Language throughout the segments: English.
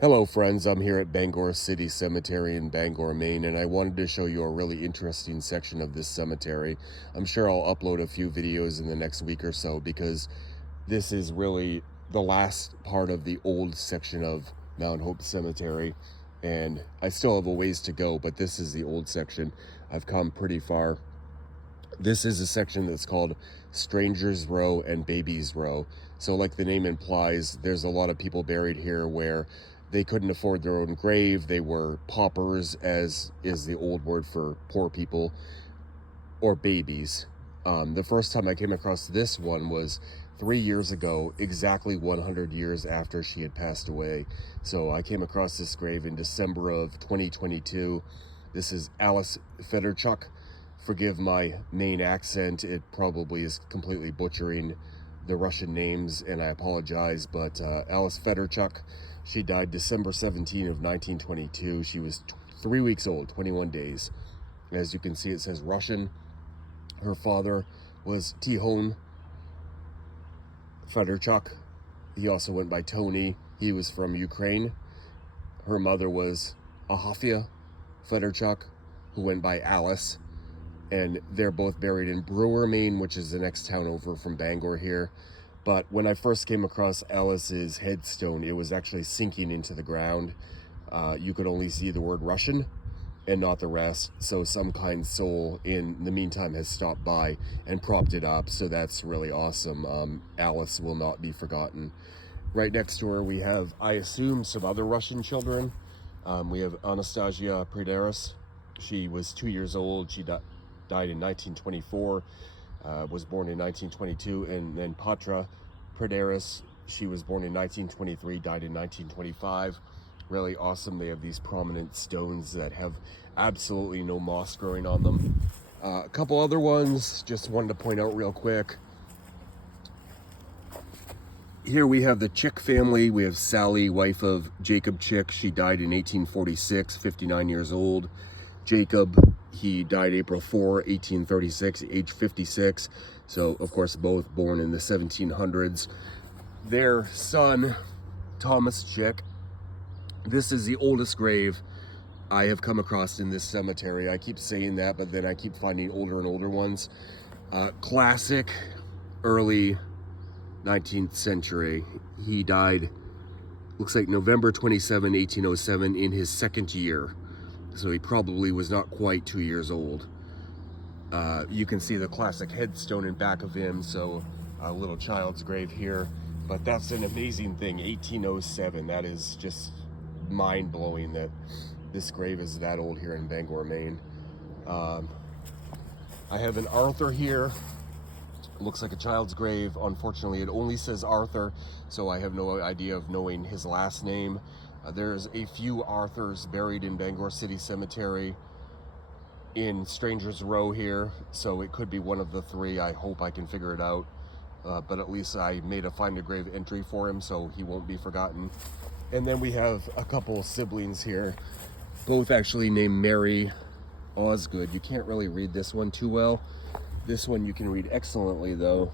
Hello friends, I'm here at Bangor City Cemetery in Bangor, Maine, and I wanted to show you a really interesting section of this cemetery. I'm sure I'll upload a few videos in the next week or so because this is really the last part of the old section of Mount Hope Cemetery, and I still have a ways to go, but this is the old section. I've come pretty far. This is a section that's called Strangers Row and Babies Row. So like the name implies, there's a lot of people buried here where they couldn't afford their own grave. They were paupers, as is the old word for poor people, or babies. The first time I came across this one was 3 years ago, exactly 100 years after she had passed away. So I came across this grave in December of 2022. This is Alice Fedorchuk. Forgive my Maine accent. It probably is completely butchering the Russian names, and I apologize, but Alice Fedorchuk, she died December 17 of 1922. She was 3 weeks old, 21 days. As you can see, it says Russian. Her father was Tihon Fedorchuk. He also went by Tony. He was from Ukraine. Her mother was Ahafia Fedorchuk, who went by Alice. And they're both buried in Brewer, Maine, which is the next town over from Bangor here. But when I first came across Alice's headstone, it was actually sinking into the ground. You could only see the word Russian and not the rest. So some kind soul in the meantime has stopped by and propped it up. So that's really awesome. Alice will not be forgotten. Right next to her, we have, I assume, some other Russian children. We have Anastasia Prederis. She was 2 years old. She died in 1924, was born in 1922, and then Patra Prederis, she was born in 1923, died in 1925. Really awesome. They have these prominent stones that have absolutely no moss growing on them. A couple other ones, just wanted to point out real quick. Here we have the Chick family. We have Sally, wife of Jacob Chick. She died in 1846, 59 years old. Jacob, he died April 4, 1836, age 56. So, of course, both born in the 1700s. Their son, Thomas Chick, this is the oldest grave I have come across in this cemetery. I keep saying that, but then I keep finding older and older ones. Classic, early 19th century. He died, looks like November 27, 1807, in his second year. So he probably was not quite 2 years old. You can see the classic headstone in back of him, so a little child's grave here. But that's an amazing thing, 1807. That is just mind-blowing that this grave is that old here in Bangor, Maine. I have an Arthur here. Looks like a child's grave. Unfortunately, it only says Arthur, so I have no idea of knowing his last name. There's a few Arthurs buried in Bangor City Cemetery in Strangers Row here, so it could be one of the three. I hope I can figure it out, but at least I made a find a grave entry for him, so he won't be forgotten. And then we have a couple siblings here, both actually named Mary Osgood. You can't really read this one too well. This one you can read excellently, though.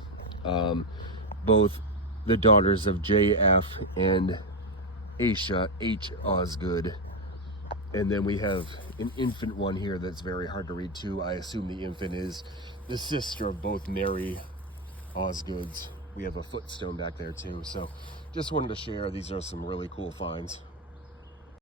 Both the daughters of J.F. and Aisha H. Osgood. And then we have an infant one here that's very hard to read too. I assume the infant is the sister of both Mary Osgoods. We have a footstone back there too. So just wanted to share. These are some really cool finds.